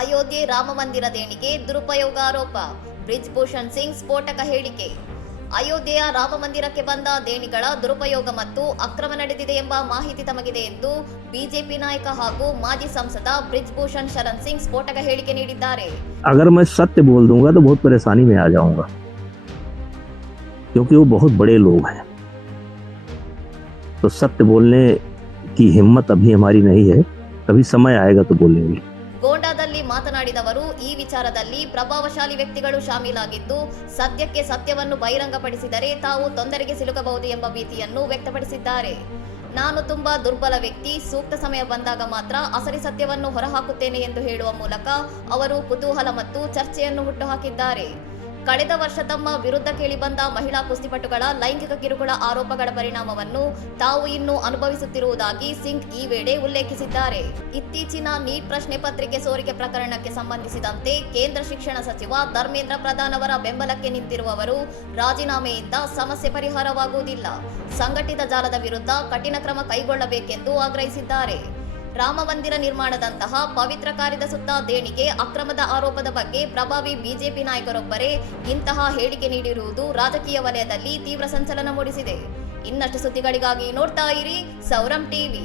ಅಯೋಧ್ಯೆ ರಾಮ ಮಂದಿರ ದೇಣಿಗೆ ದುರುಪಯೋಗ ಆರೋಪ. ಬ್ರಿಜ್ ಭೂಷಣ್ ಸಿಂಗ್ ಸ್ಫೋಟಕ ಹೇಳಿಕೆ. ಅಯೋಧ್ಯೆಯ ರಾಮ ಮಂದಿರಕ್ಕೆ ಬಂದ ದೇಣಿಗಳ ದುರುಪಯೋಗ ಮತ್ತು ಅಕ್ರಮ ನಡೆದಿದೆ ಎಂಬ ಮಾಹಿತಿ ತಮಗಿದೆ ಎಂದು ಬಿಜೆಪಿ ನಾಯಕ ಹಾಗೂ ಮಾಜಿ ಸಂಸದ ಬ್ರಿಜ್ ಭೂಷಣ್ ಶರಣ್ ಸಿಂಗ್ ಸ್ಫೋಟಕ ಹೇಳಿಕೆ ನೀಡಿದ್ದಾರೆ. अगर मैं सत्य बोल दूंगा तो बहुत परेशानी में आ जाऊंगा, क्योंकि वो बहुत बड़े लोग हैं. तो सत्य बोलने की हिम्मत अभी हमारी नहीं है, कभी समय आएगा तो बोलेंगे. ಗೋಂಡಾದಲ್ಲಿ ಮಾತನಾಡಿದವರು ಈ ವಿಚಾರದಲ್ಲಿ ಪ್ರಭಾವಶಾಲಿ ವ್ಯಕ್ತಿಗಳು ಶಾಮೀಲಾಗಿದ್ದು ಸದ್ಯಕ್ಕೆ ಸತ್ಯವನ್ನು ಬಹಿರಂಗಪಡಿಸಿದರೆ ತಾವು ತೊಂದರೆಗೆ ಸಿಲುಕಬಹುದು ಎಂಬ ಭೀತಿಯನ್ನು ವ್ಯಕ್ತಪಡಿಸಿದ್ದಾರೆ. ನಾನು ತುಂಬಾ ದುರ್ಬಲ ವ್ಯಕ್ತಿ, ಸೂಕ್ತ ಸಮಯ ಬಂದಾಗ ಮಾತ್ರ ಅಸಲಿ ಸತ್ಯವನ್ನು ಹೊರಹಾಕುತ್ತೇನೆ ಎಂದು ಹೇಳುವ ಮೂಲಕ ಅವರು ಕುತೂಹಲ ಮತ್ತು ಚರ್ಚೆಯನ್ನು ಹುಟ್ಟುಹಾಕಿದ್ದಾರೆ. ಕಳೆದ ವರ್ಷ ತಮ್ಮ ವಿರುದ್ಧ ಕೇಳಿಬಂದ ಮಹಿಳಾ ಕುಸ್ತಿಪಟುಗಳ ಲೈಂಗಿಕ ಕಿರುಕುಳ ಆರೋಪಗಳ ಪರಿಣಾಮವನ್ನು ತಾವು ಇನ್ನೂ ಅನುಭವಿಸುತ್ತಿರುವುದಾಗಿ ಸಿಂಗ್ ಈ ವೇಳೆ ಉಲ್ಲೇಖಿಸಿದ್ದಾರೆ. ಇತ್ತೀಚಿನ ನೀಟ್ ಪ್ರಶ್ನೆ ಪತ್ರಿಕೆ ಸೋರಿಕೆ ಪ್ರಕರಣಕ್ಕೆ ಸಂಬಂಧಿಸಿದಂತೆ ಕೇಂದ್ರ ಶಿಕ್ಷಣ ಸಚಿವ ಧರ್ಮೇಂದ್ರ ಪ್ರಧಾನ್ ಅವರ ಬೆಂಬಲಕ್ಕೆ ನಿಂತಿರುವವರು ರಾಜೀನಾಮೆಯಿಂದ ಸಮಸ್ಯೆ ಪರಿಹಾರವಾಗುವುದಿಲ್ಲ, ಸಂಘಟಿತ ಜಾಲದ ವಿರುದ್ಧ ಕಠಿಣ ಕ್ರಮ ಕೈಗೊಳ್ಳಬೇಕೆಂದು ಆಗ್ರಹಿಸಿದ್ದಾರೆ. ರಾಮ ಮಂದಿರ ನಿರ್ಮಾಣದಂತಹ ಪವಿತ್ರ ಕಾರ್ಯದ ಸುತ್ತ ದೇಣಿಗೆ ಅಕ್ರಮದ ಆರೋಪದ ಬಗ್ಗೆ ಪ್ರಭಾವಿ ಬಿಜೆಪಿ ನಾಯಕರೊಬ್ಬರೇ ಇಂತಹ ಹೇಳಿಕೆ ನೀಡಿರುವುದು ರಾಜಕೀಯ ವಲಯದಲ್ಲಿ ತೀವ್ರ ಸಂಚಲನ ಮೂಡಿಸಿದೆ. ಇನ್ನಷ್ಟು ಸುದ್ದಿಗಳಿಗಾಗಿ ನೋಡ್ತಾ ಇರಿ ಸೌರಂ ಟಿವಿ.